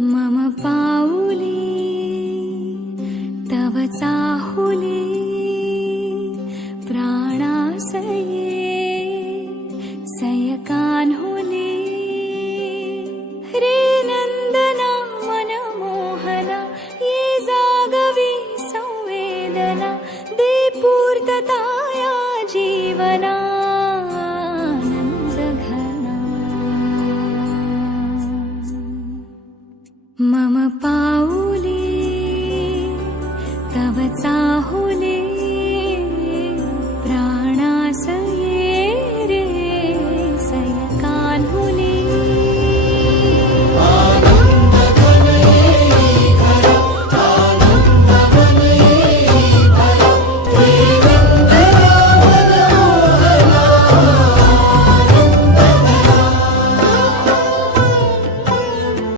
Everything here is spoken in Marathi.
मम पाऊली तव चाहुली प्राणासये सयकान्हुली रे नंदना मनमोहना ये जागवी संवेदना दे पूर्तताया जीवना आनंदघना मम पाऊली तव चाहुली